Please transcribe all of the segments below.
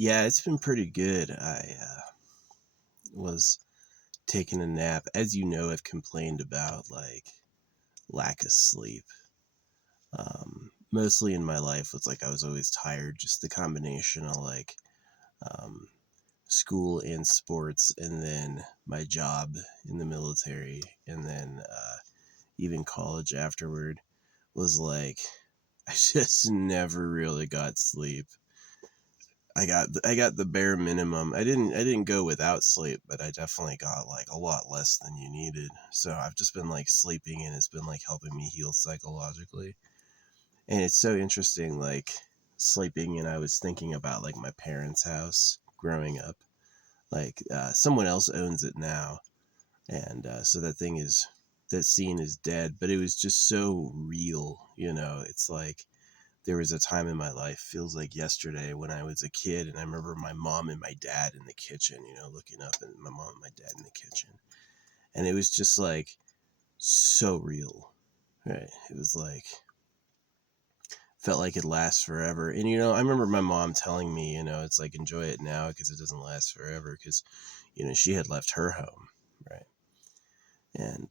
Yeah, it's been pretty good. I was taking a nap. As you know, I've complained about like lack of sleep. Mostly in my life, it's like I was always tired. Just the combination of like um, school and sports, and then my job in the military, and then even college afterward was like I just never really got sleep. I got the bare minimum. I didn't go without sleep, but I definitely got like a lot less than you needed. So I've just been like sleeping, and it's been like helping me heal psychologically. And it's so interesting, like sleeping. And I was thinking about like my parents' house growing up. Like someone else owns it now, and so that scene is dead. But it was just so real, you know. It's like there was a time in my life, feels like yesterday, when I was a kid, and I remember my mom and my dad in the kitchen, you know, looking up, and my mom and my dad in the kitchen, and it was just like so real, right? It was like felt like it lasts forever. And you know, I remember my mom telling me, you know, it's like enjoy it now because it doesn't last forever, because you know she had left her home, right? And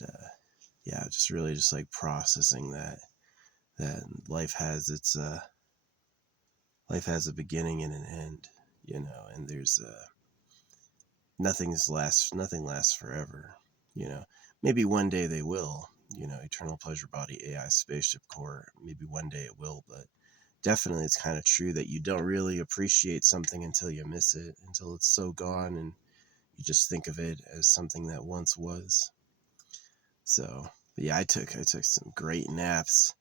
yeah, just really just like processing that life has a beginning and an end, you know, and there's nothing lasts forever, you know. Maybe one day they will, you know, eternal pleasure body, AI, spaceship core, maybe one day it will. But definitely it's kind of true that you don't really appreciate something until you miss it, until it's so gone, and you just think of it as something that once was. So but yeah, I took some great naps.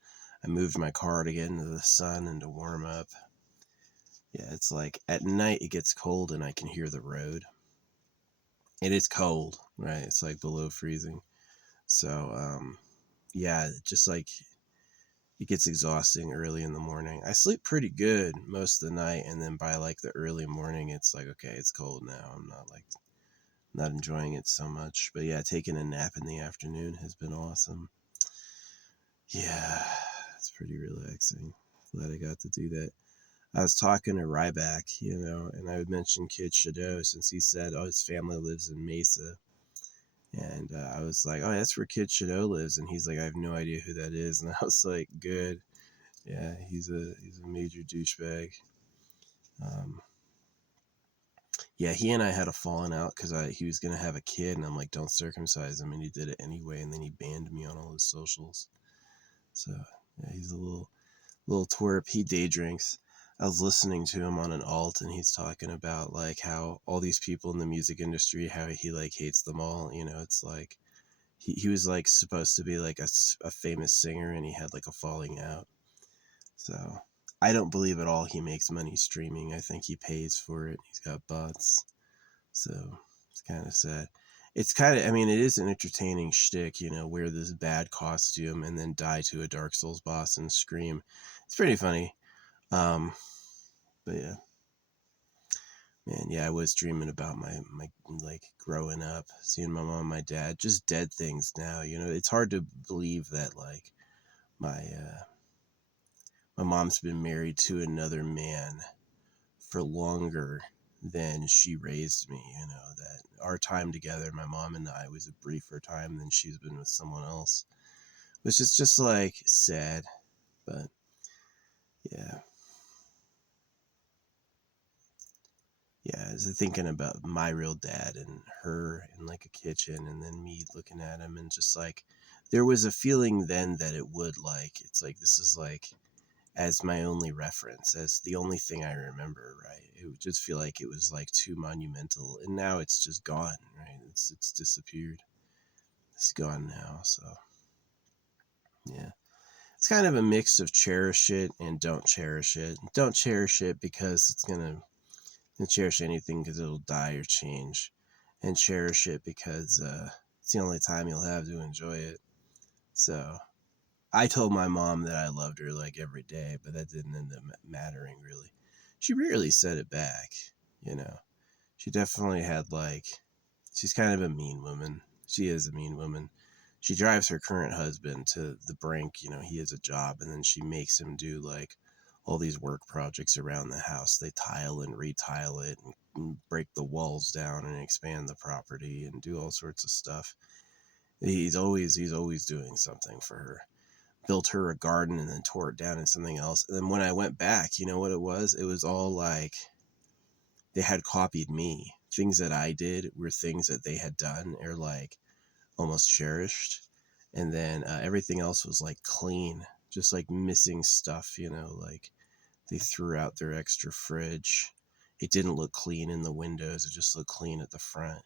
I moved my car to get into the sun and to warm up. Yeah, it's like at night it gets cold and I can hear the road. It is cold, right? It's like below freezing. So, yeah, just like it gets exhausting early in the morning. I sleep pretty good most of the night, and then by like the early morning, it's like, okay, it's cold now. I'm not enjoying it so much. But yeah, taking a nap in the afternoon has been awesome. Yeah, it's pretty relaxing. Glad I got to do that. I was talking to Ryback, you know, and I would mention Kid Shadow since he said, oh, his family lives in Mesa. And I was like, oh, that's where Kid Shadow lives. And he's like, I have no idea who that is. And I was like, good. Yeah, he's a major douchebag. Um, yeah, he and I had a falling out because he was gonna have a kid, and I'm like, don't circumcise him, and he did it anyway, and then he banned me on all his socials. So yeah, he's a little twerp. He day drinks. I was listening to him on an alt, and he's talking about like how all these people in the music industry, how he like hates them all. You know, it's like he was like supposed to be like a famous singer, and he had like a falling out. So I don't believe at all he makes money streaming. I think he pays for it. He's got bots. So it's kind of sad. It's kind of, I mean, it is an entertaining shtick, you know, wear this bad costume and then die to a Dark Souls boss and scream. It's pretty funny. Um, but yeah, man, yeah, I was dreaming about my like growing up, seeing my mom and my dad, just dead things now. You know, it's hard to believe that like my my mom's been married to another man for longer than she raised me. You know, that our time together, my mom and I, was a briefer time than she's been with someone else, which is just like sad. But yeah, yeah, I was thinking about my real dad and her in like a kitchen, and then me looking at him, and just like there was a feeling then that it would like, it's like this is like as my only reference, as the only thing I remember, right? It would just feel like it was like too monumental, and now it's just gone, right? It's disappeared. It's gone now, so yeah. It's kind of a mix of cherish it and don't cherish it. Don't cherish it because it's gonna cherish anything because it'll die or change, and cherish it because it's the only time you'll have to enjoy it. So I told my mom that I loved her like every day, but that didn't end up mattering really. She rarely said it back, you know. She definitely had like, she's kind of a mean woman. She is a mean woman. She drives her current husband to the brink, you know, he has a job, and then she makes him do like all these work projects around the house. They tile and retile it and break the walls down and expand the property and do all sorts of stuff. He's always doing something for her. Built her a garden and then tore it down and something else. And then when I went back, you know what it was? It was all like they had copied me. Things that I did were things that they had done or like almost cherished. And then everything else was like clean, just like missing stuff, you know, like they threw out their extra fridge. It didn't look clean in the windows. It just looked clean at the front.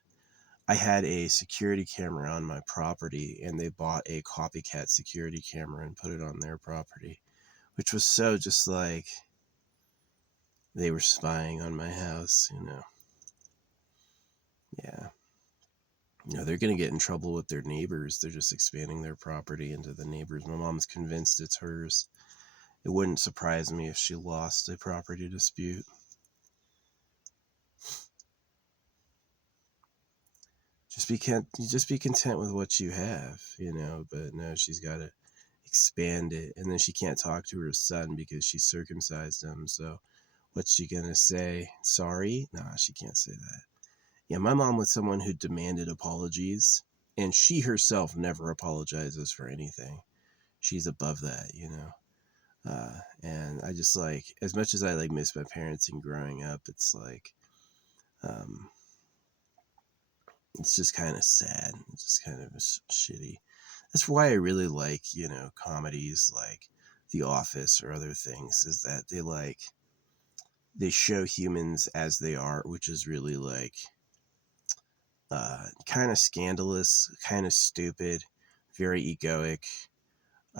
I had a security camera on my property and they bought a copycat security camera and put it on their property, which was so just like they were spying on my house, you know. Yeah. You know, they're going to get in trouble with their neighbors. They're just expanding their property into the neighbors. My mom's convinced it's hers. It wouldn't surprise me if she lost a property dispute. Just be content with what you have, you know, but no, she's got to expand it. And then she can't talk to her son because she circumcised him. So what's she going to say? Sorry? Nah, she can't say that. Yeah, my mom was someone who demanded apologies, and she herself never apologizes for anything. She's above that, you know. And I just like, as much as I like miss my parents and growing up, it's like, um, it's just kind of sad. It's just kind of shitty. That's why I really like, you know, comedies like The Office or other things, is that they show humans as they are, which is really like kind of scandalous, kind of stupid, very egoic,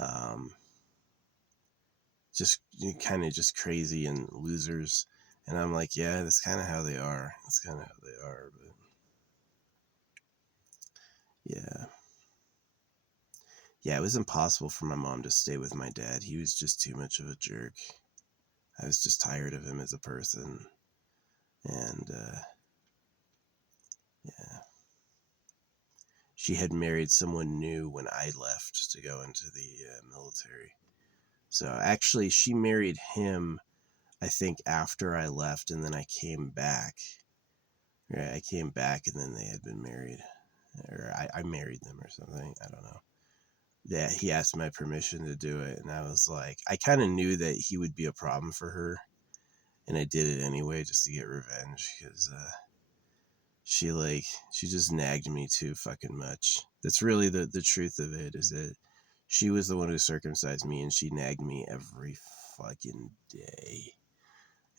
um, just kind of just crazy and losers. And I'm like, yeah, that's kind of how they are. That's kind of how they are. But yeah. Yeah, it was impossible for my mom to stay with my dad. He was just too much of a jerk. I was just tired of him as a person. And yeah. She had married someone new when I left to go into the military. So actually, she married him, I think, after I left, and then I came back. Right, I came back, and then they had been married, or I married them, or something. I don't know. Yeah, he asked my permission to do it, and I was like, I kind of knew that he would be a problem for her, and I did it anyway just to get revenge because she just nagged me too fucking much. That's really the truth of it, is that she was the one who circumcised me, and she nagged me every fucking day.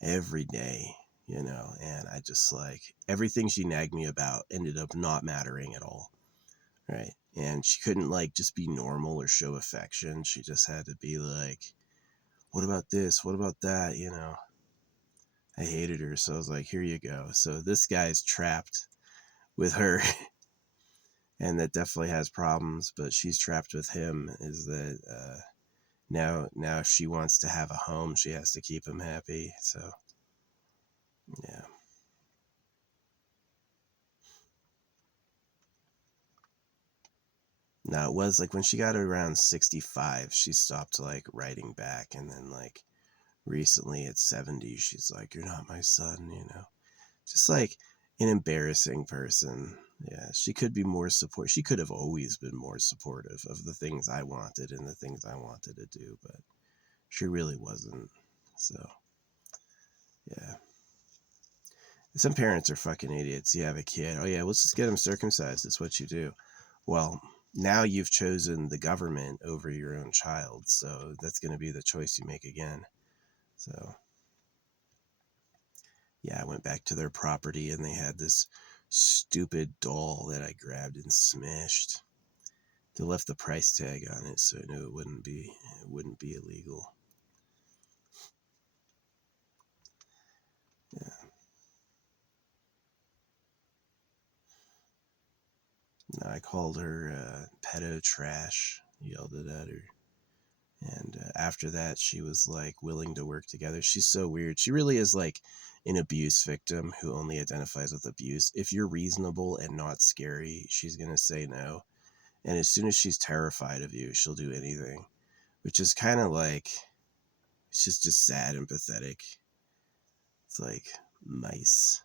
Every day, you know, and I just like everything she nagged me about ended up not mattering at all. Right. And she couldn't like just be normal or show affection. She just had to be like, what about this? What about that? You know, I hated her. So I was like, here you go. So this guy's trapped with her. And that definitely has problems, but she's trapped with him. Is that now if she wants to have a home, she has to keep him happy. So yeah. Now it was like when she got around 65, she stopped like writing back, and then like recently at 70, she's like, "You're not my son," you know. Just like an embarrassing person. Yeah, she could be more support. She could have always been more supportive of the things I wanted and the things I wanted to do, but she really wasn't. So, yeah. Some parents are fucking idiots. You have a kid. Oh, yeah, let's just get him circumcised. That's what you do. Well, now you've chosen the government over your own child. So that's going to be the choice you make again. So, yeah, I went back to their property and they had this stupid doll that I grabbed and smashed. They left the price tag on it, so I knew it wouldn't be illegal. Yeah. No, I called her pedo trash, yelled it at her. And after that, she was like willing to work together. She's so weird. She really is like an abuse victim who only identifies with abuse. If you're reasonable and not scary, she's going to say no. And as soon as she's terrified of you, she'll do anything, which is kind of like It's just sad and pathetic. It's like mice.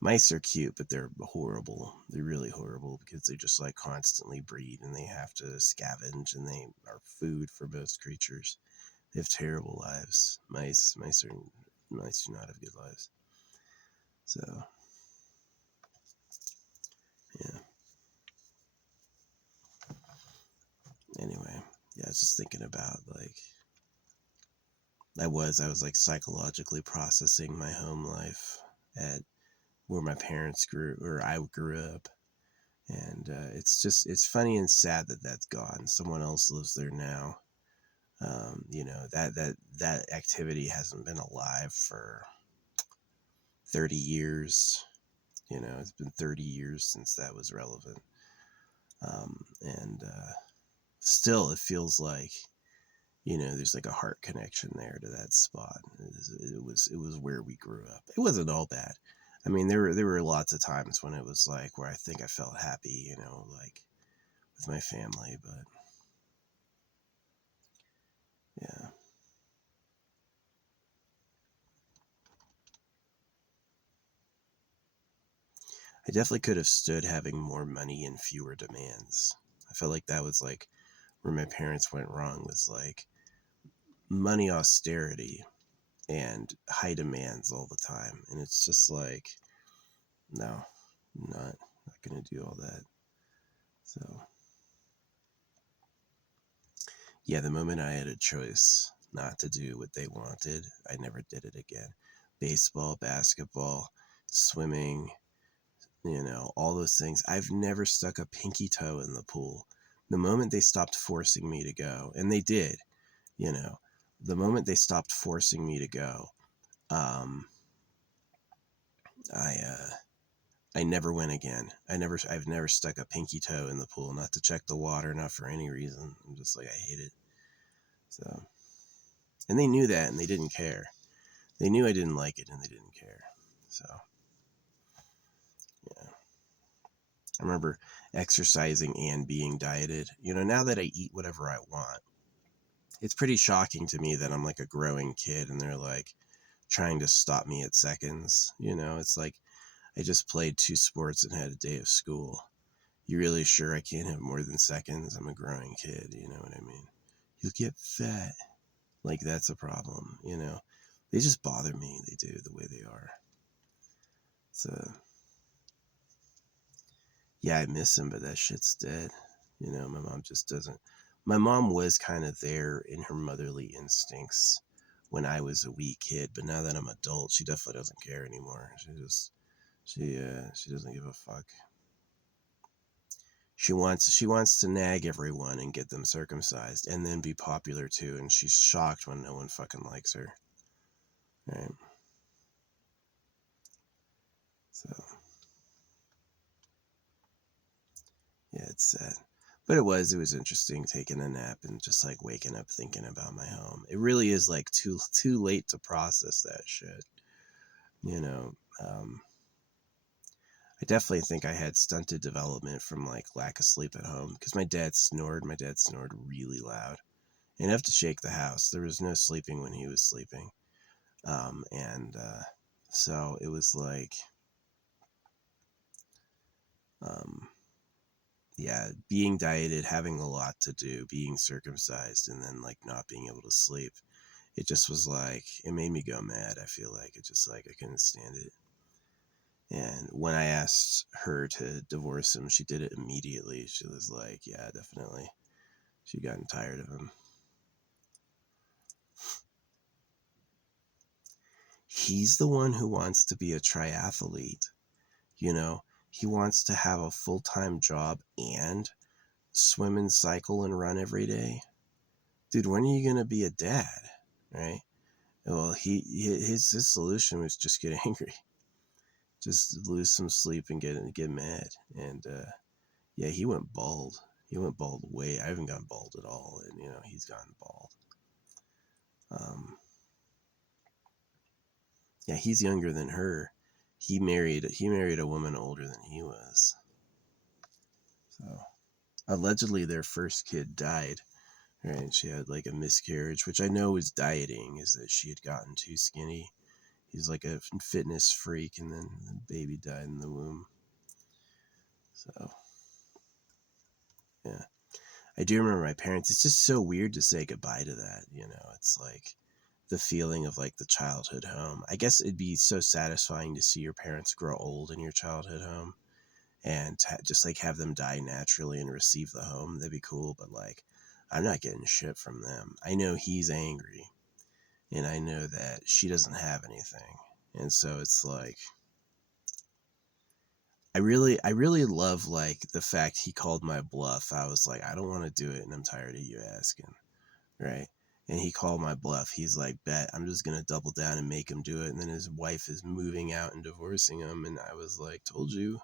Mice are cute, but they're horrible. They're really horrible because they just like constantly breed and they have to scavenge and they are food for most creatures. They have terrible lives. Mice do not have good lives. So yeah. Anyway, yeah, I was just thinking about like I was like psychologically processing my home life at where my parents grew or I grew up, and it's funny and sad that that's gone. Someone else lives there now. That activity hasn't been alive for 30 years. It's been 30 years since that was relevant. And still, it feels like, there's like a heart connection there to that spot. It was where we grew up. It wasn't all bad. I mean, there were lots of times when it was like where I think I felt happy, like with my family, but yeah. I definitely could have stood having more money and fewer demands. I felt like that was like where my parents went wrong, was like money austerity and high demands all the time. And it's just like, no, not gonna do all that. So yeah, the moment I had a choice not to do what they wanted, I never did it again. Baseball, basketball, swimming, all those things. I've never stuck a pinky toe in the pool. The moment they stopped forcing me to go, and they did, you know, the moment they stopped forcing me to go, um, I I never went again. I've never stuck a pinky toe in the pool, not to check the water, not for any reason. I'm just like, I hate it. So, and they knew that, and they didn't care. They knew I didn't like it, and they didn't care. So, yeah. I remember exercising and being dieted. Now that I eat whatever I want, it's pretty shocking to me that I'm like a growing kid and they're like trying to stop me at seconds. It's like I just played 2 sports and had a day of school. You really sure I can't have more than seconds? I'm a growing kid, you know what I mean? You'll get fat. Like, that's a problem. They just bother me. They do, the way they are. So, yeah, I miss him, but that shit's dead. My mom just doesn't. My mom was kind of there in her motherly instincts when I was a wee kid, but now that I'm adult, she definitely doesn't care anymore. She doesn't give a fuck. She wants to nag everyone and get them circumcised and then be popular too, and she's shocked when no one fucking likes her. Right? So yeah, it's sad. But it was interesting taking a nap and just like waking up thinking about my home. It really is like too late to process that shit. You know, um, I definitely think I had stunted development from like lack of sleep at home because my dad snored. My dad snored really loud, enough to shake the house. There was no sleeping when he was sleeping, and so it was like, um, yeah, being dieted, having a lot to do, being circumcised, and then like not being able to sleep. It just was like, it made me go mad. I feel like it just like I couldn't stand it. And when I asked her to divorce him, she did it immediately. She was like, yeah, definitely. She'd gotten tired of him. He's the one who wants to be a triathlete. He wants to have a full-time job and swim and cycle and run every day. Dude, when are you going to be a dad? Right? Well, his solution was just get angry. Just lose some sleep and get mad. And yeah, he went bald. He went bald way. I haven't gone bald at all, and he's gone bald. Yeah, he's younger than her. He married a woman older than he was. So allegedly, their first kid died. right? She had like a miscarriage, which I know was dieting, is that she had gotten too skinny. He's like a fitness freak, and then the baby died in the womb. So, yeah. I do remember my parents. It's just so weird to say goodbye to that, you know? It's like the feeling of like the childhood home. I guess it'd be so satisfying to see your parents grow old in your childhood home and just like have them die naturally and receive the home. That'd be cool, but like I'm not getting shit from them. I know he's angry, and I know that she doesn't have anything. And so it's like I really love like the fact he called my bluff. I was like, I don't want to do it and I'm tired of you asking, right? And he called my bluff. He's like, bet I'm just gonna double down and make him do it. And then his wife is moving out and divorcing him, and I was like, told you.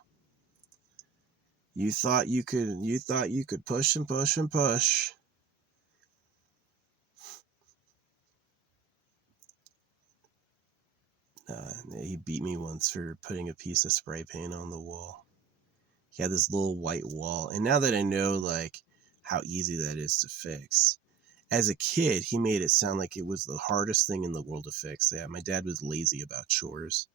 You thought you could push and push and push. He beat me once for putting a piece of spray paint on the wall. He had this little white wall, and now that I know like how easy that is to fix, as a kid, he made it sound like it was the hardest thing in the world to fix. Yeah, my dad was lazy about chores,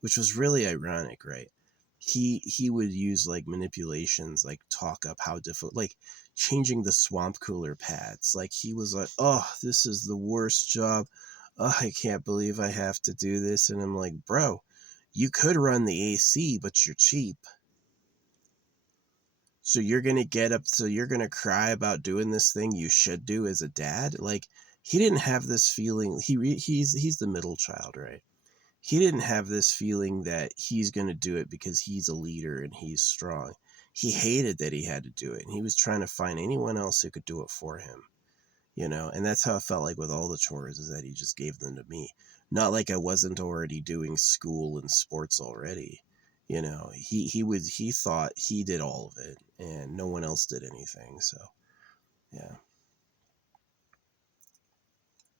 which was really ironic, right? He would use like manipulations, like talk up how difficult, like changing the swamp cooler pads. Like he was like, "Oh, this is the worst job. Oh, I can't believe I have to do this." And I'm like, "Bro, you could run the AC, but you're cheap. So you're going to get up, so you're going to cry about doing this thing you should do as a dad?" Like he didn't have this feeling. He's the middle child, right? He didn't have this feeling that he's going to do it because he's a leader and he's strong. He hated that he had to do it, and he was trying to find anyone else who could do it for him, you know? And that's how it felt like with all the chores, is that he just gave them to me. Not like I wasn't already doing school and sports already. You know, he thought he did all of it and no one else did anything. So, yeah.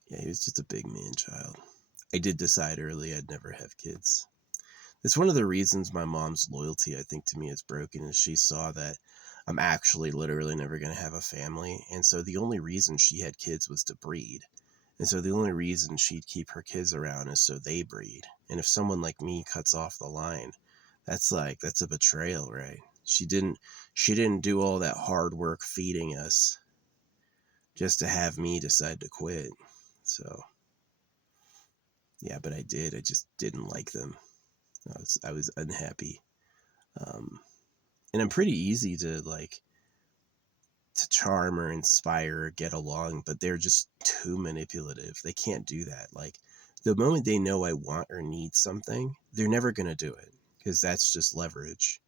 Yeah, he was just a big man child. I did decide early I'd never have kids. It's one of the reasons my mom's loyalty, I think, to me is broken, is she saw that I'm actually literally never going to have a family. And so the only reason she had kids was to breed. And so the only reason she'd keep her kids around is so they breed. And if someone like me cuts off the line, that's a betrayal, right? She didn't do all that hard work feeding us just to have me decide to quit. So, yeah, but I did. I just didn't like them. I was unhappy. Um, and I'm pretty easy to like to charm or inspire or get along, but they're just too manipulative. They can't do that. Like the moment they know I want or need something, they're never going to do it because that's just leverage,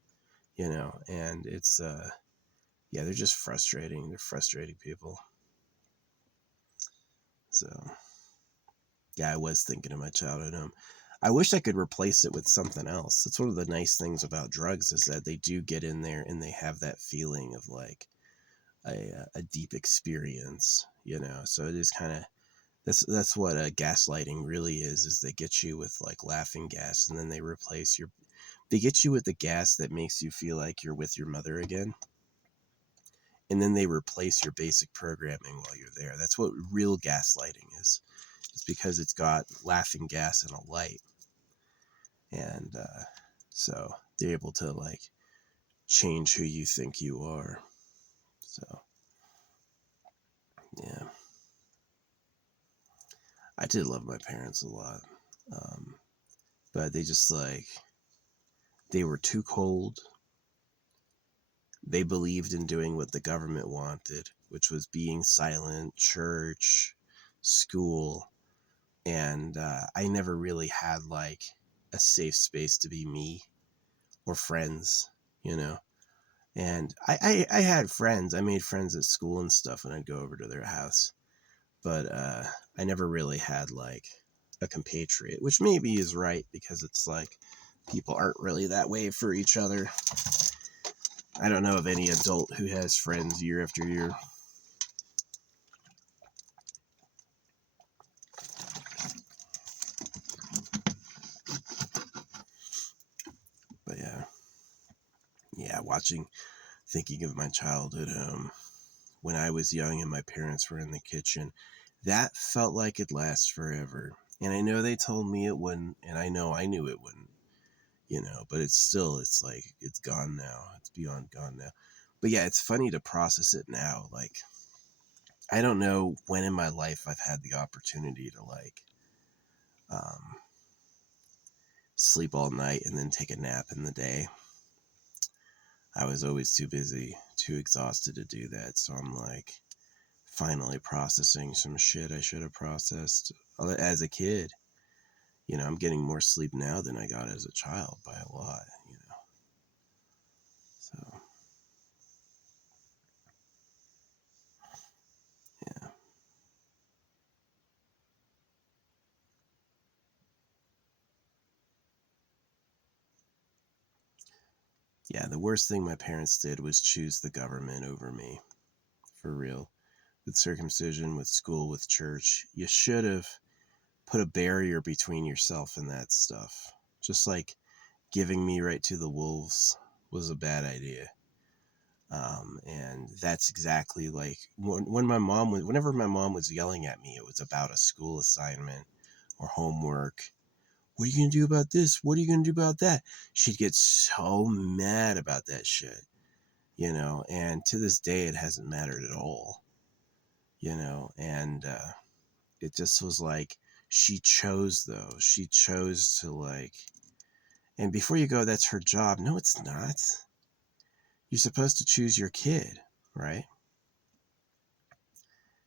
you know. And it's yeah, they're just frustrating. They're frustrating people. So, yeah, I was thinking of my childhood home. I wish I could replace it with something else. That's one of the nice things about drugs, is that they do get in there and they have that feeling of like a deep experience, you know. So it is kind of, that's what gaslighting really is they get you with like laughing gas, and then they get you with the gas that makes you feel like you're with your mother again, and then they replace your basic programming while you're there. That's what real gaslighting is. It's because it's got laughing gas and a light, and so they're able to like change who you think you are. So, yeah, I did love my parents a lot. Um, but they just like, they were too cold. They believed in doing what the government wanted, which was being silent, church, school. And I never really had like a safe space to be me or friends, you know. And I had friends. I made friends at school and stuff when I'd go over to their house. But I never really had like a compatriot, which maybe is right, because it's like people aren't really that way for each other. I don't know of any adult who has friends year after year. But yeah, thinking of my childhood home. when I was young and my parents were in the kitchen, that felt like it'd last forever. And I know they told me it wouldn't, and I know I knew it wouldn't, but it's like, it's gone now. It's beyond gone now. But yeah, it's funny to process it now. Like, I don't know when in my life I've had the opportunity to um, sleep all night and then take a nap in the day. I was always too busy, too exhausted to do that. So I'm like finally processing some shit I should have processed as a kid. I'm getting more sleep now than I got as a child by a lot. So, yeah. Yeah, the worst thing my parents did was choose the government over me. For real. With circumcision, with school, with church. You should have put a barrier between yourself and that stuff. Just like giving me right to the wolves was a bad idea. And that's exactly like whenever my mom was yelling at me, it was about a school assignment or homework. What are you going to do about this? What are you going to do about that? She'd get so mad about that shit, and to this day, it hasn't mattered at all, and it just was like, she chose to and before you go, that's her job. No, it's not. You're supposed to choose your kid, right?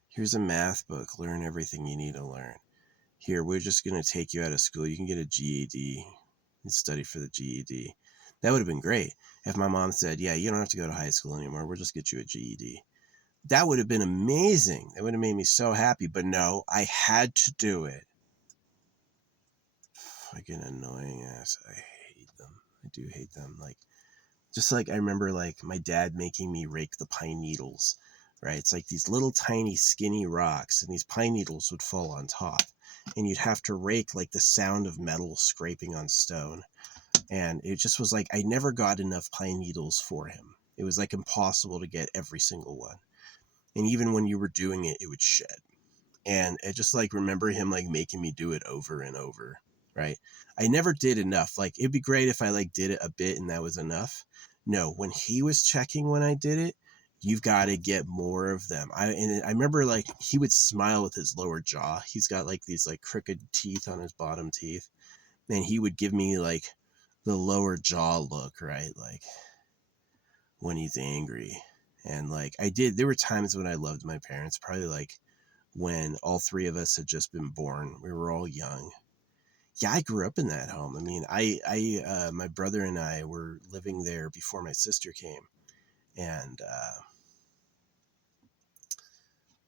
Here's a math book. Learn everything you need to learn. Here, we're just going to take you out of school. You can get a GED and study for the GED. That would have been great if my mom said, yeah, you don't have to go to high school anymore. We'll just get you a GED. That would have been amazing. That would have made me so happy. But no, I had to do it. Fucking annoying ass. I hate them. I do hate them. Just like I remember my dad making me rake the pine needles, right? It's like these little tiny skinny rocks, and these pine needles would fall on top, and you'd have to rake like the sound of metal scraping on stone. And it just was like, I never got enough pine needles for him. It was like impossible to get every single one. And even when you were doing it, it would shed. And I just remember him making me do it over and over, right? I never did enough. It'd be great if I did it a bit and that was enough. No, when he was checking when I did it, you've got to get more of them. I remember he would smile with his lower jaw. He's got these crooked teeth on his bottom teeth, and he would give me the lower jaw look, right? When he's angry. And there were times when I loved my parents, probably when all three of us had just been born. We were all young. Yeah, I grew up in that home. I mean, my brother and I were living there before my sister came, and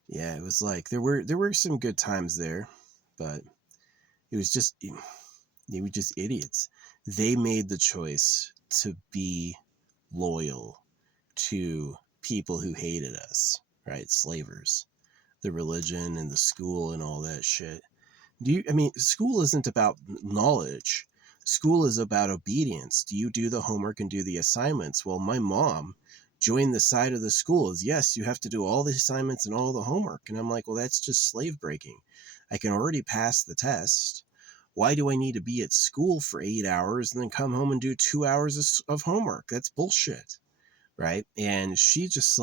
yeah, it was there were some good times there, but it was just they were just idiots. They made the choice to be loyal to people who hated us, right? Slavers, the religion and the school and all that shit. School isn't about knowledge. School is about obedience. Do you do the homework and do the assignments? Well, my mom joined the side of the school is, yes, you have to do all the assignments and all the homework. And I'm like, well, that's just slave breaking. I can already pass the test. Why do I need to be at school for 8 hours and then come home and do 2 hours of homework? That's bullshit. Right. And she just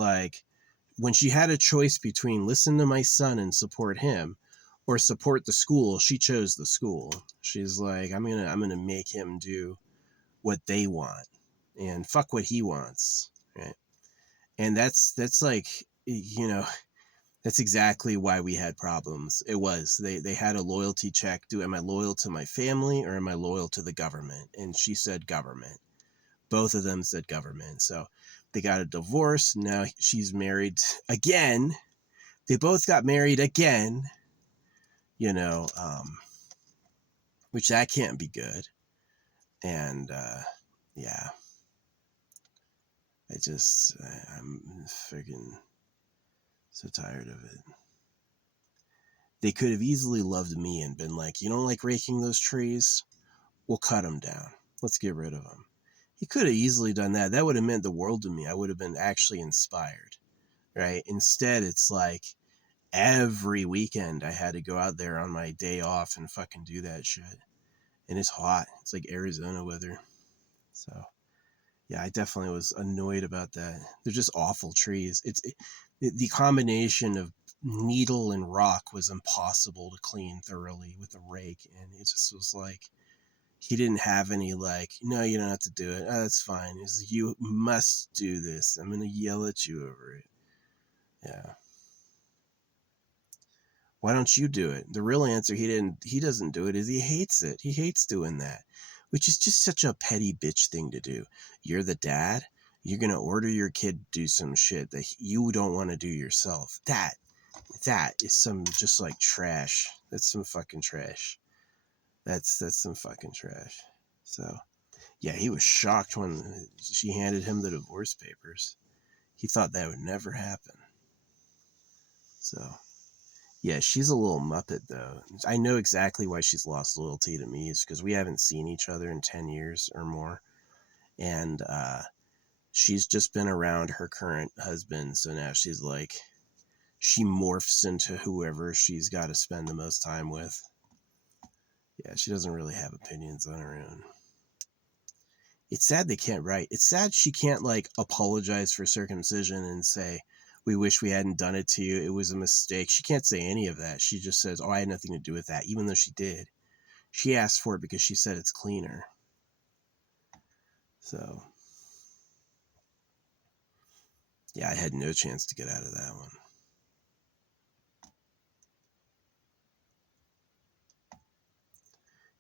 when she had a choice between listen to my son and support him or support the school, she chose the school. She's like, I'm gonna make him do what they want and fuck what he wants, right? And that's that's exactly why we had problems. It was they had a loyalty check. Am I loyal to my family or am I loyal to the government? And she said government. Both of them said government. So they got a divorce. Now she's married again. They both got married again, you know, which that can't be good. And yeah, I'm freaking so tired of it. They could have easily loved me and been like, you don't like raking those trees? We'll cut them down. Let's get rid of them. He could have easily done that. That would have meant the world to me. I would have been actually inspired. right? Instead, it's like every weekend I had to go out there on my day off and fucking do that shit. And it's hot. It's like Arizona weather. So yeah, I definitely was annoyed about that. They're just awful trees. The combination of needle and rock was impossible to clean thoroughly with a rake, and it just was like he didn't have any like, no, you don't have to do it. Oh, that's fine. He's like, you must do this. I'm gonna yell at you over it. Yeah. Why don't you do it? The real answer, he doesn't do it, is he hates it. He hates doing that, which is just such a petty bitch thing to do. You're the dad. You're going to order your kid to do some shit that you don't want to do yourself. That is some just like trash. That's some fucking trash. That's some fucking trash. So, yeah, he was shocked when she handed him the divorce papers. He thought that would never happen. So, yeah, she's a little muppet, though. I know exactly why she's lost loyalty to me. It's because we haven't seen each other in 10 years or more. And she's just been around her current husband. So now she's like, she morphs into whoever she's got to spend the most time with. Yeah, she doesn't really have opinions on her own. It's sad they can't write. It's sad she can't, like, apologize for circumcision and say, we wish we hadn't done it to you. It was a mistake. She can't say any of that. She just says, oh, I had nothing to do with that, even though she did. She asked for it because she said it's cleaner. So, yeah, I had no chance to get out of that one.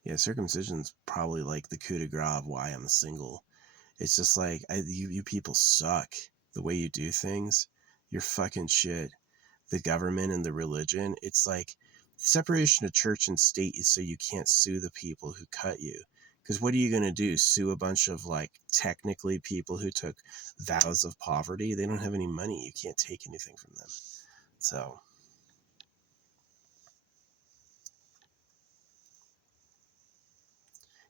Yeah, circumcision's probably like the coup de grace of why I'm single. It's just like, you people suck. The way you do things, you're fucking shit. The government and the religion, it's like separation of church and state is so you can't sue the people who cut you. Because what are you going to do? Sue a bunch of, like, technically people who took vows of poverty? They don't have any money. You can't take anything from them. So,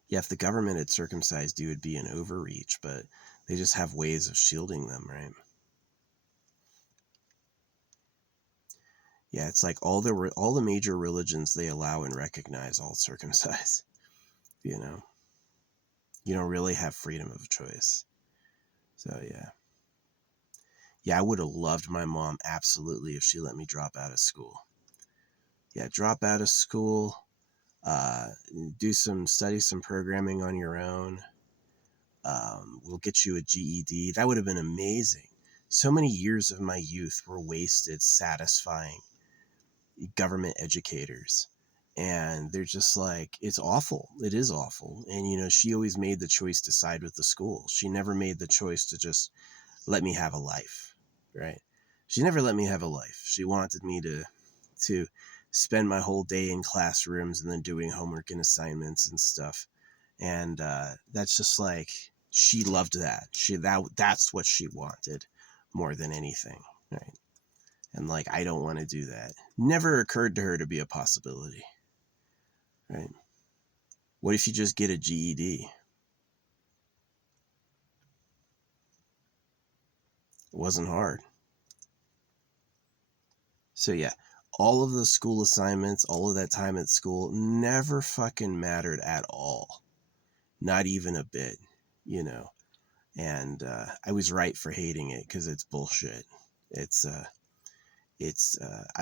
yeah, if the government had circumcised you, it would be an overreach, but they just have ways of shielding them, right? Yeah, it's like all the major religions, they allow and recognize all circumcised. You know, you don't really have freedom of choice. So yeah, I would have loved my mom absolutely if she let me drop out of school. Yeah, drop out of school, uh, study some programming on your own. We'll get you a GED. That would have been amazing. So many years of my youth were wasted satisfying government educators. And they're just like, it's awful. It is awful. And, she always made the choice to side with the school. She never made the choice to just let me have a life, right? She never let me have a life. She wanted me to spend my whole day in classrooms and then doing homework and assignments and stuff. And that's just like, she loved that. That's what she wanted more than anything, right? And like, I don't want to do that. Never occurred to her to be a possibility, right? What if you just get a GED? It wasn't hard. So yeah, all of the school assignments, all of that time at school never fucking mattered at all. Not even a bit, you know. And I was right for hating it because it's bullshit. It's a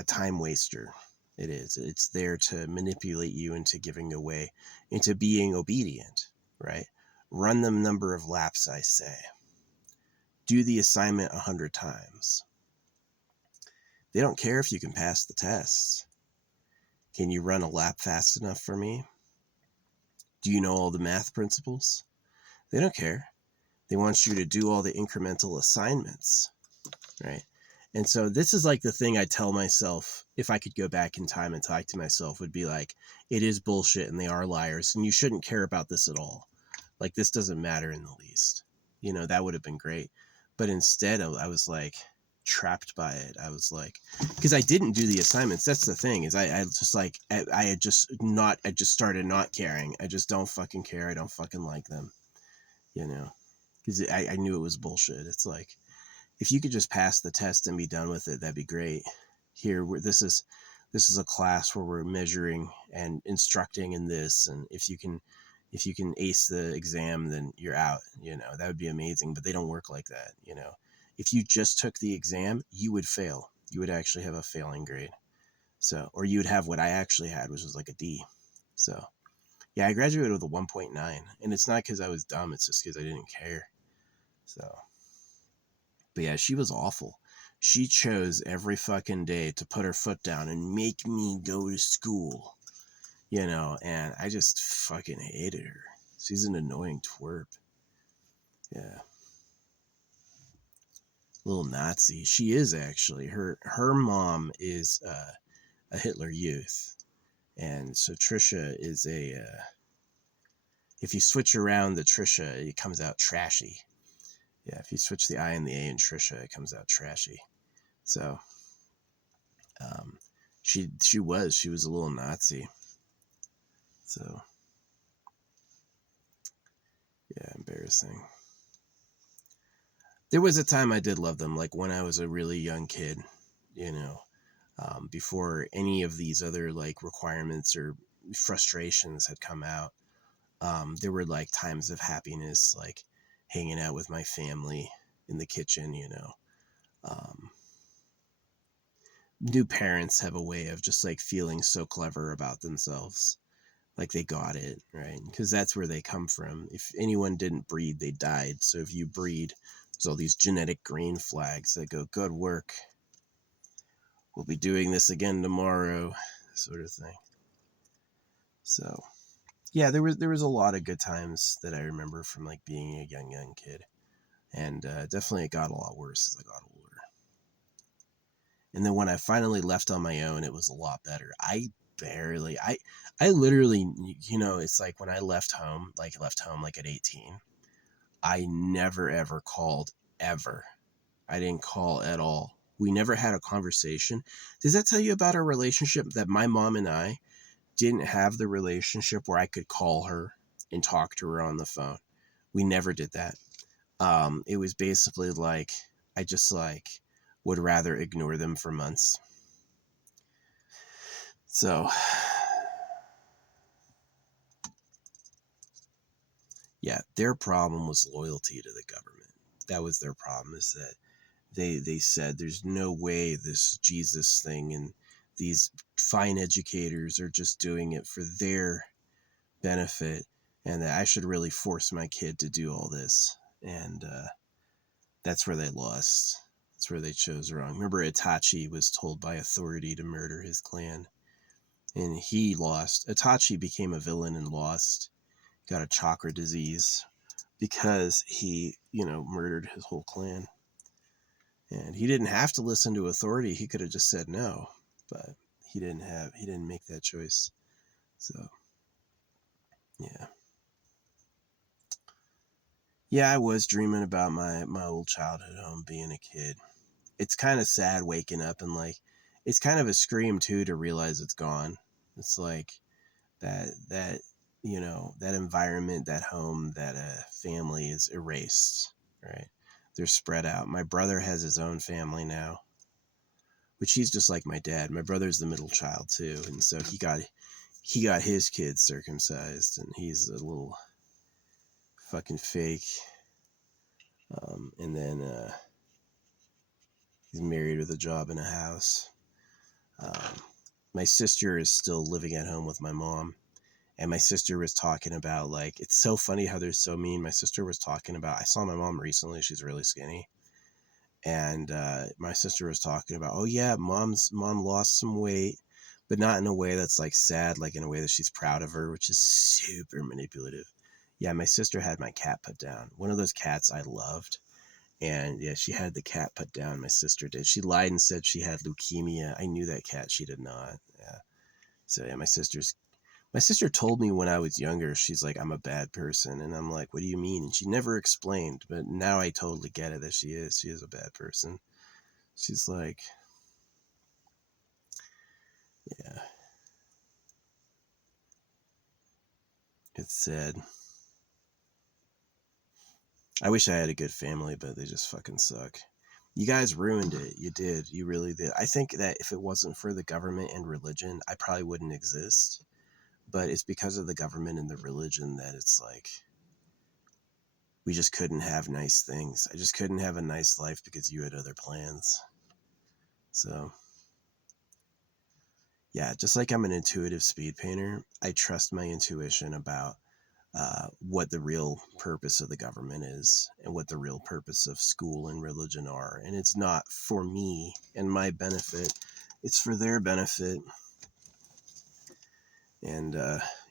time waster. It is. It's there to manipulate you into giving away, into being obedient, right? Run the number of laps, I say. Do the assignment 100 times. They don't care if you can pass the tests. Can you run a lap fast enough for me? Do you know all the math principles? They don't care. They want you to do all the incremental assignments, right? And so this is like the thing I tell myself if I could go back in time and talk to myself would be like, it is bullshit and they are liars and you shouldn't care about this at all. Like, this doesn't matter in the least. That would have been great. But instead, I was like trapped by it. I was like, because I didn't do the assignments. That's the thing is I just like, I just started not caring. I just don't fucking care. I don't fucking like them, because I knew it was bullshit. It's like, if you could just pass the test and be done with it, that'd be great. Here, this is a class where we're measuring and instructing in this, and if you can ace the exam, then you're out. That would be amazing. But they don't work like that. If you just took the exam, you would fail. You would actually have a failing grade. So, or you would have what I actually had, which was like a D. So, yeah, I graduated with a 1.9, and it's not because I was dumb. It's just because I didn't care. So, but yeah, she was awful. She chose every fucking day to put her foot down and make me go to school, and I just fucking hated her. She's an annoying twerp. Yeah. Little Nazi. She is actually. Her mom is a Hitler Youth. And so Trisha is if you switch around the Trisha, it comes out trashy. Yeah, if you switch the I and the A in Trisha, it comes out trashy. So, she was a little Nazi. So, yeah, embarrassing. There was a time I did love them, like when I was a really young kid, before any of these other like requirements or frustrations had come out. There were like times of happiness, like hanging out with my family in the kitchen, New parents have a way of just like feeling so clever about themselves. Like they got it, right? Because that's where they come from. If anyone didn't breed, they died. So if you breed, there's all these genetic green flags that go, good work. We'll be doing this again tomorrow, sort of thing. So, yeah, there was a lot of good times that I remember from like being a young kid. And definitely it got a lot worse as I got older. And then when I finally left on my own, it was a lot better. I literally, it's like when I left home like at 18, I never ever called ever. I didn't call at all. We never had a conversation. Does that tell you about our relationship, that my mom and I didn't have the relationship where I could call her and talk to her on the phone? We never did that. It was basically like I just like would rather ignore them for months. So, yeah, their problem was loyalty to the government. That was their problem, is that they said there's no way this Jesus thing and these fine educators are just doing it for their benefit, and that I should really force my kid to do all this. And that's where they lost. That's where they chose wrong. Remember, Itachi was told by authority to murder his clan, and he lost. Itachi became a villain and lost. Got a chakra disease because he, murdered his whole clan. And he didn't have to listen to authority. He could have just said no, but he didn't make that choice. So, yeah. Yeah, I was dreaming about my old childhood home, being a kid. It's kind of sad waking up and like, it's kind of a scream too to realize it's gone. It's like that that environment, that home, that family is erased, right? They're spread out. My brother has his own family now, which he's just like my dad. My brother's the middle child too, and so he got his kids circumcised, and he's a little fucking fake. And then he's married with a job in a house. My sister is still living at home with my mom. And my sister was talking about, like, it's so funny how they're so mean. My sister was talking about, I saw my mom recently. She's really skinny. And my sister was talking about, oh yeah, mom lost some weight, but not in a way that's like sad, like in a way that she's proud of her, which is super manipulative. Yeah, my sister had my cat put down. One of those cats I loved. And yeah, she had the cat put down. My sister did. She lied and said she had leukemia. I knew that cat. She did not. Yeah. So yeah, my sister told me when I was younger, she's like, I'm a bad person. And I'm like, what do you mean? And she never explained, but now I totally get it that she is a bad person. She's like, yeah, it's sad. I wish I had a good family, but they just fucking suck. You guys ruined it. You did. You really did. I think that if it wasn't for the government and religion, I probably wouldn't exist. But it's because of the government and the religion that it's like we just couldn't have nice things. I just couldn't have a nice life because you had other plans. So, yeah, just like I'm an intuitive speed painter, I trust my intuition about what the real purpose of the government is and what the real purpose of school and religion are. And it's not for me and my benefit, it's for their benefit. And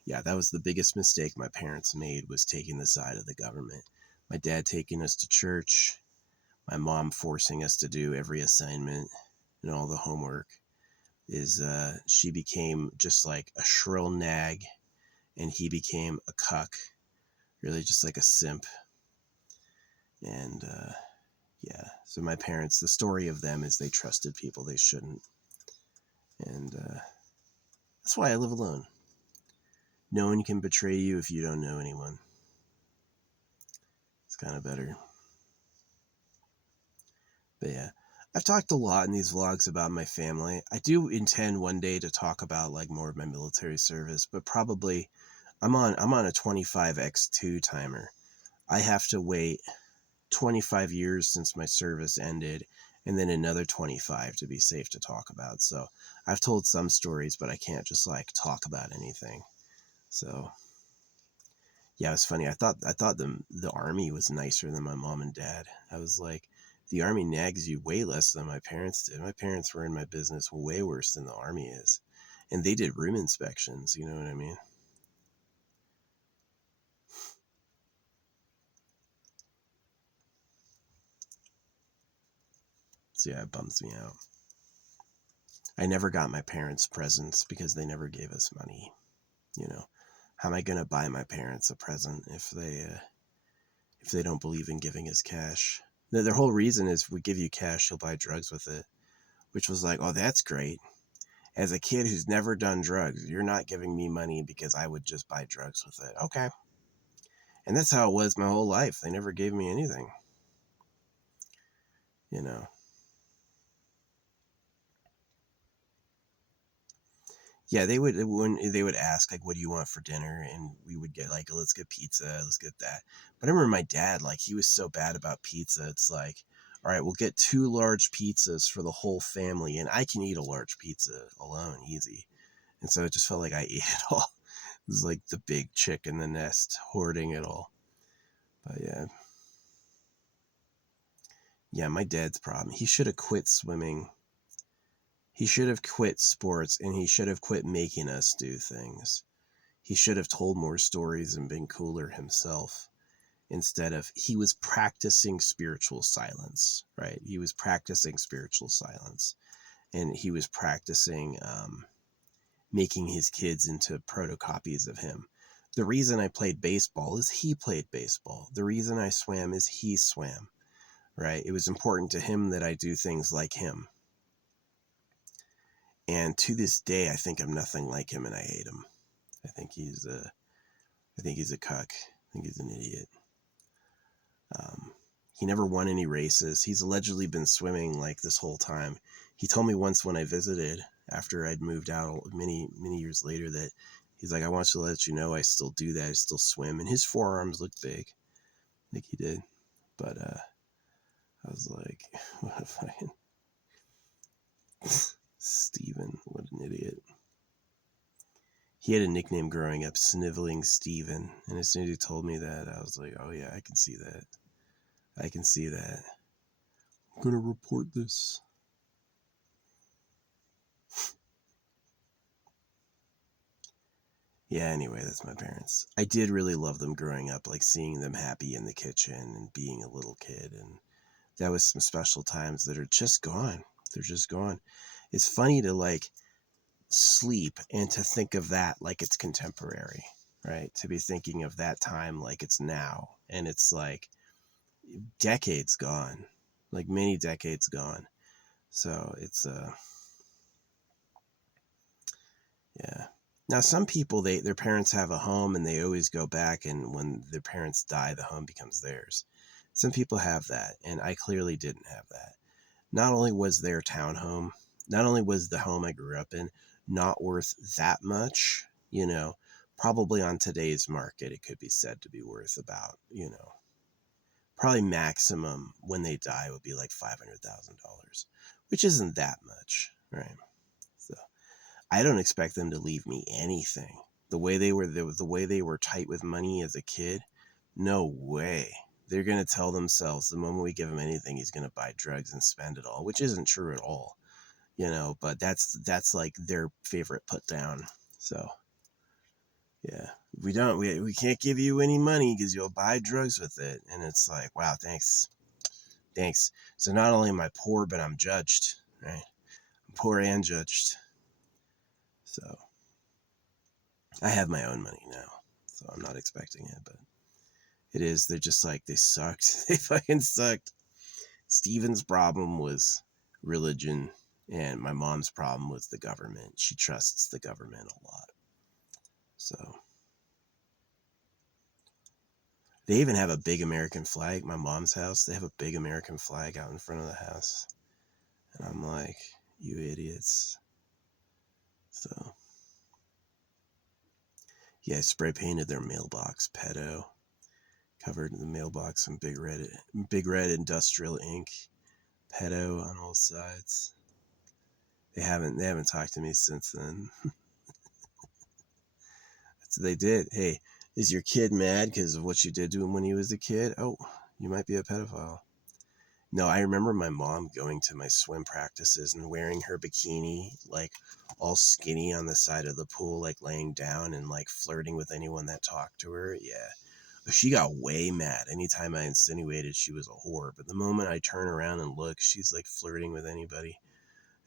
yeah, that was the biggest mistake my parents made, was taking the side of the government. My dad taking us to church, my mom forcing us to do every assignment and all the homework. Is she became just like a shrill nag, and he became a cuck, really just like a simp. And yeah, so my parents, the story of them is they trusted people they shouldn't. And that's why I live alone. No one can betray you if you don't know anyone. It's kind of better. But yeah, I've talked a lot in these vlogs about my family. I do intend one day to talk about like more of my military service, but probably I'm on a 25x2 timer. I have to wait 25 years since my service ended, and then another 25 to be safe to talk about. So I've told some stories, but I can't just like talk about anything. So yeah, it's funny. I thought the army was nicer than my mom and dad. I was like, the army nags you way less than my parents did. My parents were in my business way worse than the army is. And they did room inspections, you know what I mean? So yeah, it bums me out. I never got my parents presents because they never gave us money. You know, how am I gonna buy my parents a present if they don't believe in giving us cash? Their whole reason is, if we give you cash, you'll buy drugs with it, which was like, oh, that's great. As a kid who's never done drugs, you're not giving me money because I would just buy drugs with it. Okay. And that's how it was my whole life. They never gave me anything, you know. Yeah, they would ask like, what do you want for dinner? And we would get like, let's get pizza, let's get that. But I remember my dad, like, he was so bad about pizza. It's like, all right, we'll get 2 large pizzas for the whole family, and I can eat a large pizza alone, easy. And so it just felt like I ate it all. It was like the big chick in the nest, hoarding it all. But yeah, my dad's problem. He should have quit swimming. He should have quit sports, and he should have quit making us do things. He should have told more stories and been cooler himself. Instead of, he was practicing spiritual silence, right? He was practicing spiritual silence, and he was practicing making his kids into protocopies of him. The reason I played baseball is he played baseball. The reason I swam is he swam, right? It was important to him that I do things like him. And to this day, I think I'm nothing like him, and I hate him. I think he's a cuck. I think he's an idiot. He never won any races. He's allegedly been swimming like this whole time. He told me once when I visited after I'd moved out many years later that he's like, I want to let you know I still do that. I still swim. And his forearms look big. I think he did. But I was like, what a fucking Steven, what an idiot. He had a nickname growing up, Sniveling Steven. And as soon as he told me that, I was like, oh yeah, I can see that. I can see that. I'm going to report this. Yeah, anyway, that's my parents. I did really love them growing up, like seeing them happy in the kitchen and being a little kid. And that was some special times that are just gone. They're just gone. It's funny to like sleep and to think of that like it's contemporary, right? To be thinking of that time like it's now. And it's like decades gone, like many decades gone. So it's, yeah. Now, some people, their parents have a home and they always go back, and when their parents die, the home becomes theirs. Some people have that, and I clearly didn't have that. Not only was their townhome, not only was the home I grew up in not worth that much, probably on today's market, it could be said to be worth about, probably maximum when they die would be like $500,000, which isn't that much, right? So I don't expect them to leave me anything. The way they were tight with money as a kid, no way. They're gonna tell themselves the moment we give him anything, he's gonna buy drugs and spend it all, which isn't true at all, But that's like their favorite put down. So yeah, we can't give you any money because you'll buy drugs with it, and it's like, wow, thanks. So not only am I poor, but I'm judged, right? I'm poor and judged. So I have my own money now, so I'm not expecting it, but it is. They're just like, they sucked. They fucking sucked. Steven's problem was religion, and my mom's problem was the government. She trusts the government a lot. So they even have a big American flag. My mom's house, they have a big American flag out in front of the house. And I'm like, you idiots. So yeah, I spray painted their mailbox pedo. Covered the mailbox in big red industrial ink. Pedo on all sides. They haven't talked to me since then. So they did. Hey, is your kid mad because of what you did to him when he was a kid? Oh, you might be a pedophile. No, I remember my mom going to my swim practices and wearing her bikini, like all skinny on the side of the pool, like laying down and like flirting with anyone that talked to her. Yeah. But she got way mad anytime I insinuated she was a whore. But the moment I turn around and look, she's like flirting with anybody.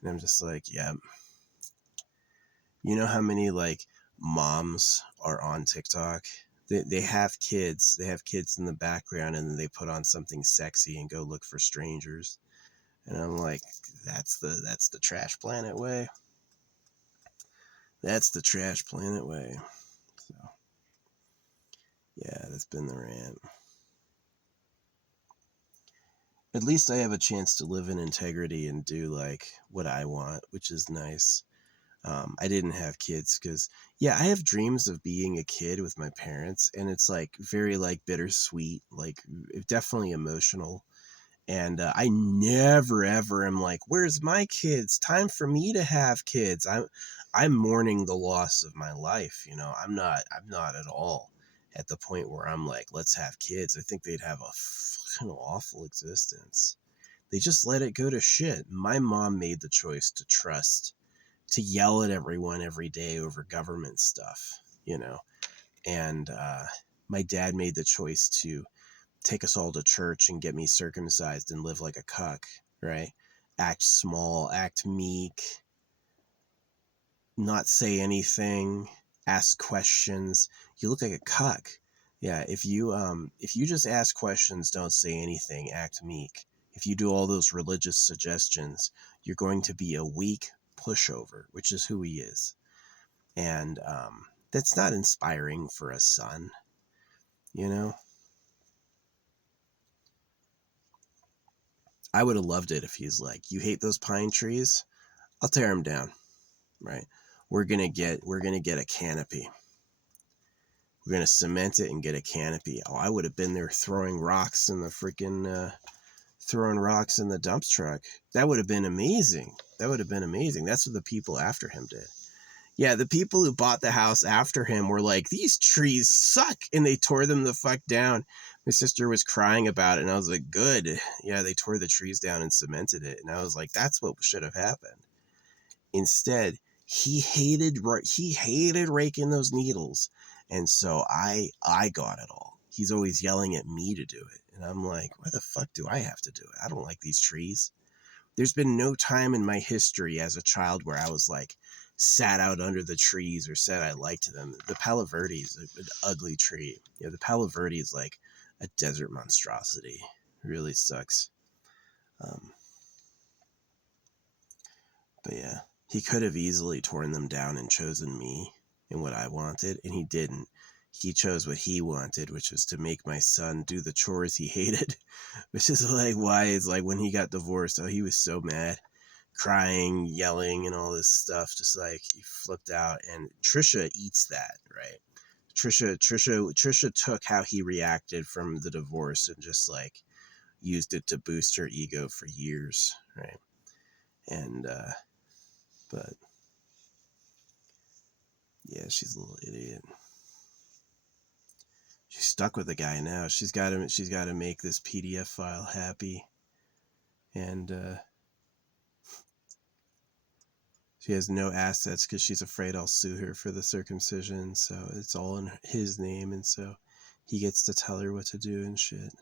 And I'm just like, yeah. You know how many like moms are on TikTok? They have kids. They have kids in the background, and then they put on something sexy and go look for strangers. And I'm like, that's the trash planet way. That's the trash planet way. So yeah, that's been the rant. At least I have a chance to live in integrity and do like what I want, which is nice. I didn't have kids because, yeah, I have dreams of being a kid with my parents, and it's like very like bittersweet, like definitely emotional. And I never ever am like, where's my kids? Time for me to have kids. I'm mourning the loss of my life. I'm not at all at the point where I'm like, let's have kids. I think they'd have a fucking awful existence. They just let it go to shit. My mom made the choice to yell at everyone every day over government stuff, and my dad made the choice to take us all to church and get me circumcised and live like a cuck, right? Act small, act meek, not say anything, ask questions. You look like a cuck. Yeah, if you just ask questions, don't say anything, act meek. If you do all those religious suggestions, you're going to be a weak pushover, which is who he is. And that's not inspiring for a son, you know? I would have loved it if he's like, you hate those pine trees? I'll tear them down, right? We're gonna get a canopy. We're gonna cement it and get a canopy. Oh, I would have been there throwing rocks in the dump truck. That would have been amazing. That's what the people after him did. Yeah, the people who bought the house after him were like, these trees suck, and they tore them the fuck down. My sister was crying about it, and I was like, good. Yeah, they tore the trees down and cemented it, and I was like, that's what should have happened. Instead, he hated raking those needles, and so I got it all. He's always yelling at me to do it, and I'm like, why the fuck do I have to do it? I don't like these trees. There's been no time in my history as a child where I was like sat out under the trees or said I liked them. The Palo Verde is an ugly tree. The Palo Verde is like a desert monstrosity. It really sucks. Um, but yeah, he could have easily torn them down and chosen me and what I wanted, and he didn't. he chose what he wanted, which was to make my son do the chores he hated, which is like why it's like when he got divorced, oh, he was so mad, crying, yelling, and all this stuff, just like he flipped out. And Trisha eats that, right? Trisha took how he reacted from the divorce and just like used it to boost her ego for years, right? And but yeah, she's a little idiot. She's stuck with the guy now. She's got to make this PDF file happy, and she has no assets because she's afraid I'll sue her for the circumcision. So it's all in his name, and so he gets to tell her what to do and shit.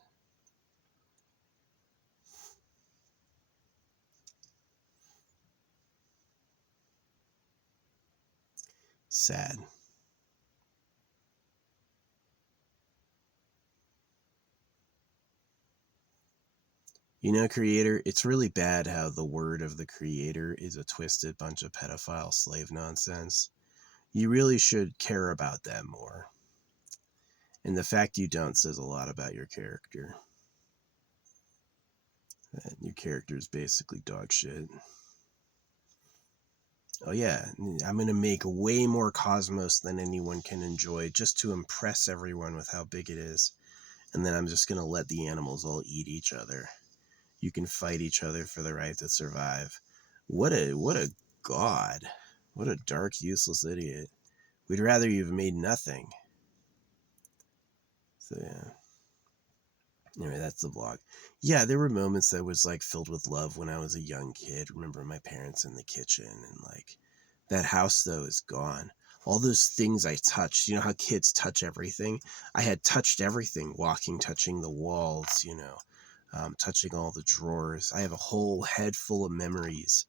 Sad. You know, creator, it's really bad how the word of the creator is a twisted bunch of pedophile slave nonsense. You really should care about that more. And the fact you don't says a lot about your character. And your character is basically dog shit. Oh yeah, I'm going to make way more Cosmos than anyone can enjoy just to impress everyone with how big it is. And then I'm just going to let the animals all eat each other. You can fight each other for the right to survive. What a god. What a dark, useless idiot. We'd rather you've made nothing. So yeah. Anyway, that's the vlog. Yeah, there were moments that was like filled with love when I was a young kid. Remember my parents in the kitchen, and like that house though is gone. All those things I touched, you know how kids touch everything? I had touched everything, walking, touching the walls, touching all the drawers. I have a whole head full of memories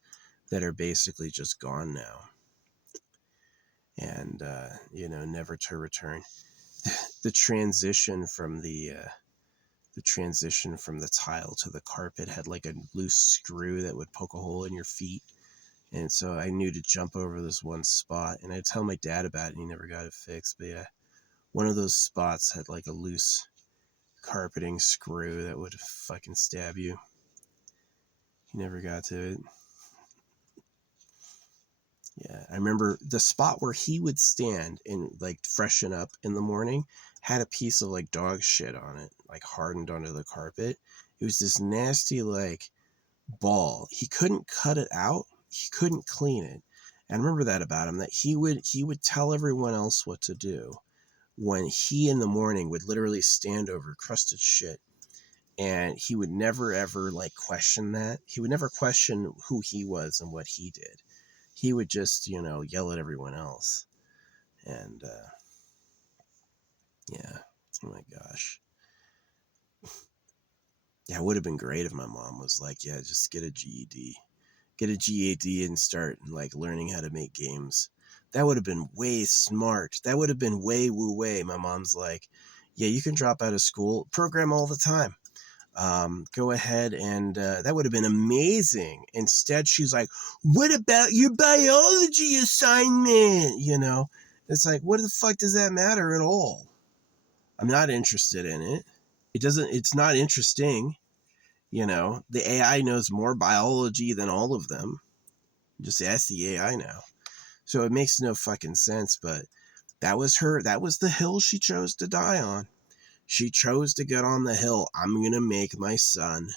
that are basically just gone now. And, never to return. The transition from the tile to the carpet had like a loose screw that would poke a hole in your feet. And so I knew to jump over this one spot, and I'd tell my dad about it and he never got it fixed. But yeah, one of those spots had like a loose carpeting screw that would fucking stab you. He never got to it. Yeah, I remember the spot where he would stand and like freshen up in the morning had a piece of like dog shit on it, like hardened onto the carpet. It was this nasty like ball. He couldn't cut it out. He couldn't clean it. And I remember that about him, that he would tell everyone else what to do when he in the morning would literally stand over crusted shit. And he would never ever like question that. He would never question who he was and what he did. He would just, yell at everyone else. And, yeah. Oh my gosh. Yeah, it would have been great if my mom was like, yeah, just get a GED. Get a GED and start like learning how to make games. That would have been way smart. That would have been way woo way. My mom's like, yeah, you can drop out of school, program all the time. Go ahead and that would have been amazing. Instead, she's like, what about your biology assignment? It's like, what the fuck does that matter at all? I'm not interested in it. It's not interesting. The AI knows more biology than all of them. Just ask the AI now. So it makes no fucking sense, but that was the hill she chose to die on. She chose to get on the hill. I'm going to make my son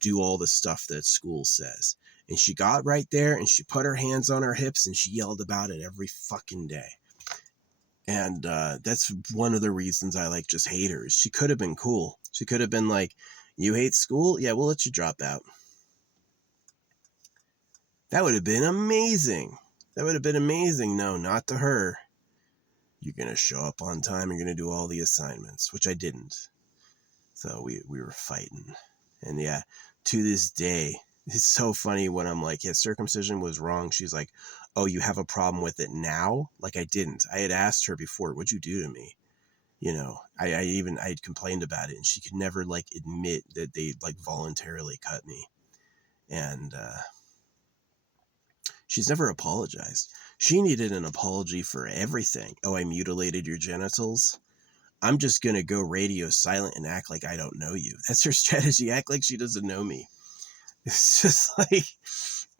do all the stuff that school says. And she got right there and she put her hands on her hips and she yelled about it every fucking day. And that's one of the reasons I like just hate her. She could have been cool. She could have been like, you hate school? Yeah, we'll let you drop out. That would have been amazing. No, not to her. You're going to show up on time. You're going to do all the assignments, which I didn't. So we were fighting. And yeah, to this day, it's so funny when I'm like, yeah, circumcision was wrong. She's like, oh, you have a problem with it now? Like I didn't. I had asked her before, what'd you do to me? I had complained about it and she could never like admit that they like voluntarily cut me. And She's never apologized. She needed an apology for everything. Oh, I mutilated your genitals. I'm just going to go radio silent and act like I don't know you. That's her strategy. Act like she doesn't know me. It's just like,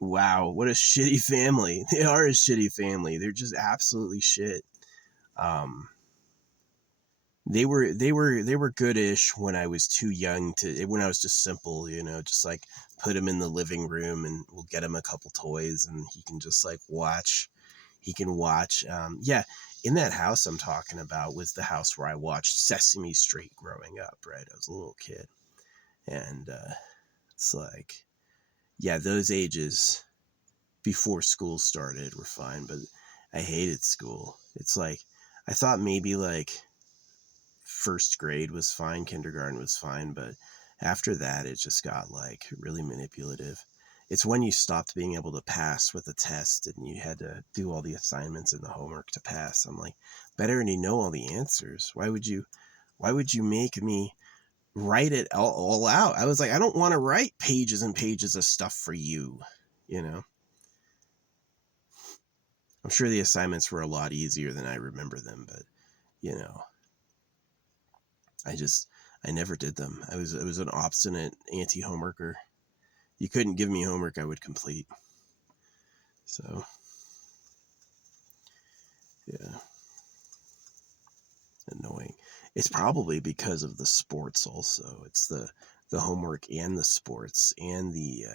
wow, what a shitty family. They are a shitty family. They're just absolutely shit. They were goodish when I was too young when I was just simple, just like put him in the living room and we'll get him a couple toys and he can just like watch. He can watch. Yeah, in that house I'm talking about was the house where I watched Sesame Street growing up, right? I was a little kid. And it's like, yeah, those ages before school started were fine, but I hated school. It's like, I thought maybe like first grade was fine, kindergarten was fine, but after that, it just got like really manipulative. It's when you stopped being able to pass with a test and you had to do all the assignments and the homework to pass. I'm like, but I already know all the answers. Why would you make me write it all out? I was like, I don't want to write pages and pages of stuff for you, you know? I'm sure the assignments were a lot easier than I remember them, but you know, I never did them. I was an obstinate anti-homeworker. You couldn't give me homework I would complete. So, yeah. Annoying. It's probably because of the sports also. It's the homework and the sports and the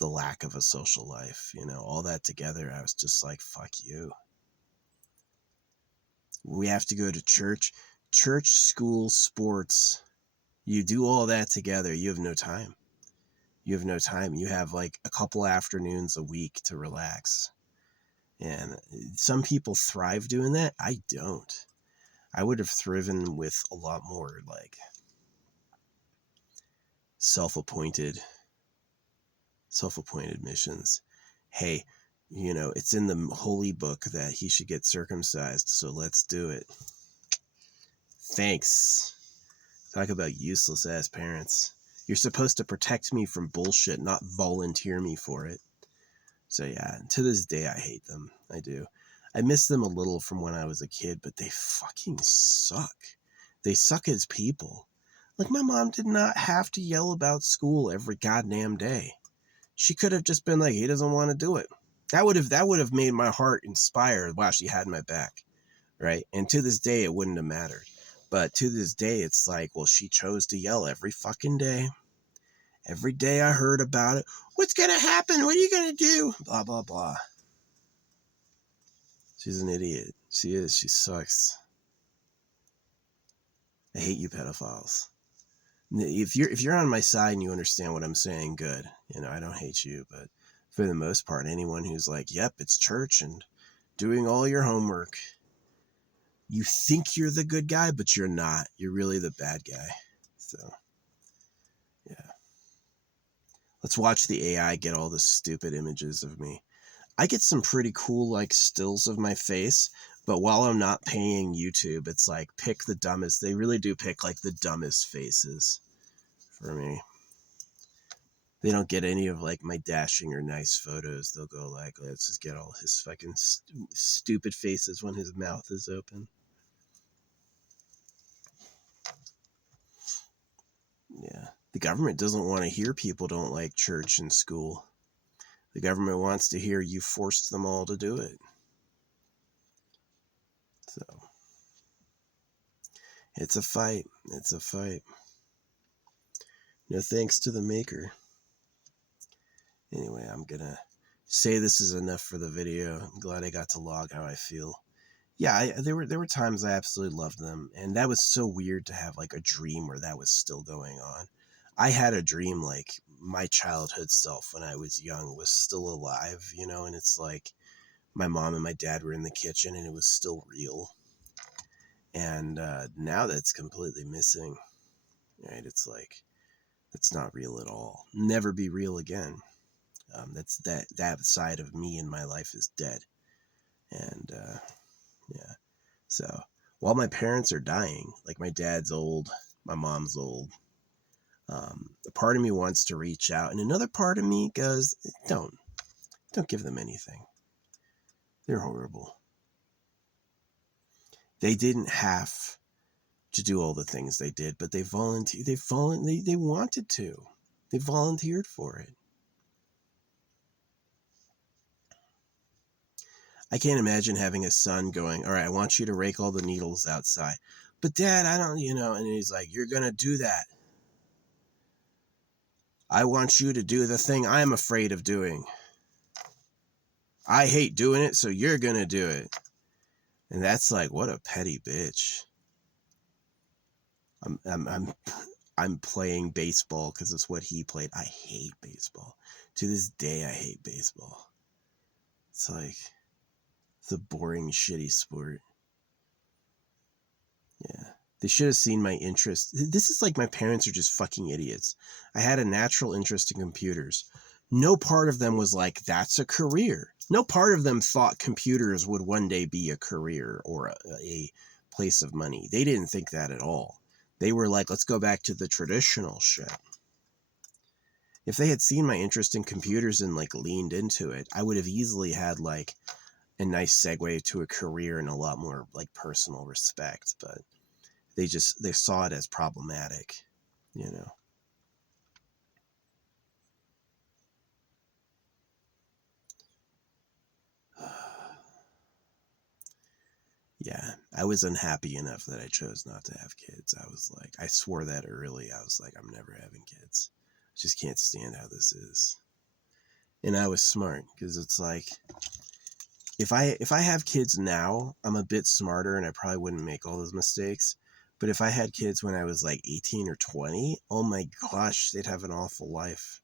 lack of a social life, all that together. I was just like, fuck you. We have to go to church, school, sports. You do all that together, you have no time. You have no time. You have like a couple afternoons a week to relax. And some people thrive doing that. I don't. I would have thriven with a lot more like self-appointed missions. Hey, it's in the holy book that he should get circumcised, so let's do it. Thanks. Talk about useless ass parents. You're supposed to protect me from bullshit, not volunteer me for it. So yeah, to this day I hate them. I do. I miss them a little from when I was a kid, but they fucking suck. They suck as people. Like, my mom did not have to yell about school every goddamn day. She could have just been like, he doesn't want to do it. That would have made my heart inspired. Wow, she had my back, right? And to this day, it wouldn't have mattered. But to this day, it's like, well, she chose to yell every fucking day. Every day I heard about it. What's going to happen? What are you going to do? Blah, blah, blah. She's an idiot. She is. She sucks. I hate you pedophiles. If you're on my side and you understand what I'm saying, good. I don't hate you, but for the most part, anyone who's like, yep, it's church and doing all your homework, you think you're the good guy, but you're not. You're really the bad guy. So, yeah. Let's watch the AI get all the stupid images of me. I get some pretty cool, like, stills of my face, but while I'm not paying YouTube, it's like, pick the dumbest. They really do pick, like, the dumbest faces for me. They don't get any of, like, my dashing or nice photos. They'll go, like, let's just get all his fucking stupid faces when his mouth is open. Yeah. The government doesn't want to hear people don't like church and school. The government wants to hear you forced them all to do it. So, it's a fight. It's a fight. No thanks to the maker. Anyway, I'm gonna say this is enough for the video. I'm glad I got to log how I feel. Yeah, there were times I absolutely loved them, and that was so weird to have like a dream where that was still going on. I had a dream like my childhood self when I was young was still alive, and it's like my mom and my dad were in the kitchen and it was still real. And now that's completely missing, right? It's like, it's not real at all. Never be real again. That's that side of me in my life is dead. And yeah. So while my parents are dying, like my dad's old, my mom's old, a part of me wants to reach out, and another part of me goes, don't. Don't give them anything. They're horrible. They didn't have to do all the things they did, but they volunteered. They wanted to. They volunteered for it. I can't imagine having a son going, all right, I want you to rake all the needles outside. But Dad, I don't, and he's like, you're going to do that. I want you to do the thing I'm afraid of doing. I hate doing it, so you're going to do it. And that's like, what a petty bitch. I'm playing baseball because it's what he played. I hate baseball. To this day, I hate baseball. It's like, it's a boring, shitty sport. Yeah. They should have seen my interest. This is like my parents are just fucking idiots. I had a natural interest in computers. No part of them was like, that's a career. No part of them thought computers would one day be a career or a place of money. They didn't think that at all. They were like, let's go back to the traditional shit. If they had seen my interest in computers and like leaned into it, I would have easily had like a nice segue to a career and a lot more like personal respect. But they saw it as problematic, Yeah, I was unhappy enough that I chose not to have kids. I was like, I swore that early. I was like, I'm never having kids. I just can't stand how this is. And I was smart because it's like, if I have kids now, I'm a bit smarter and I probably wouldn't make all those mistakes. But if I had kids when I was like 18 or 20, oh my gosh, they'd have an awful life.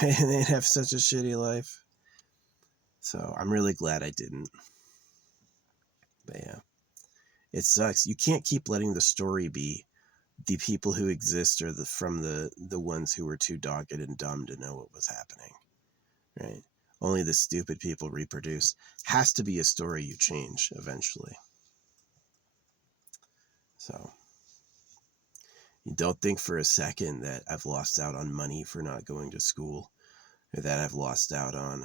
They'd have such a shitty life. So I'm really glad I didn't. But yeah, it sucks. You can't keep letting the story be the people who exist are from the ones who were too dogged and dumb to know what was happening, right? Only the stupid people reproduce. Has to be a story you change eventually. So you don't think for a second that I've lost out on money for not going to school, or that I've lost out on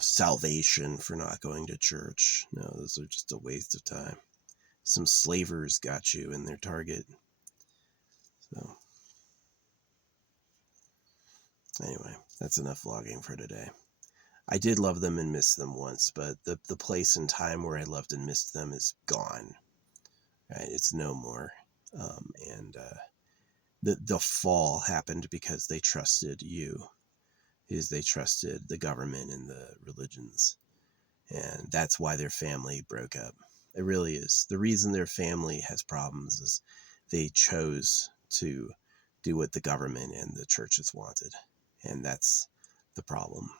salvation for not going to church. No, those are just a waste of time. Some slavers got you in their target. So anyway, that's enough vlogging for today. I did love them and miss them once, but the place and time where I loved and missed them is gone. Right? It's no more. And the fall happened because they trusted you. They trusted the government and the religions. And that's why their family broke up. It really is. The reason their family has problems is they chose to do what the government and the churches wanted. And that's the problem.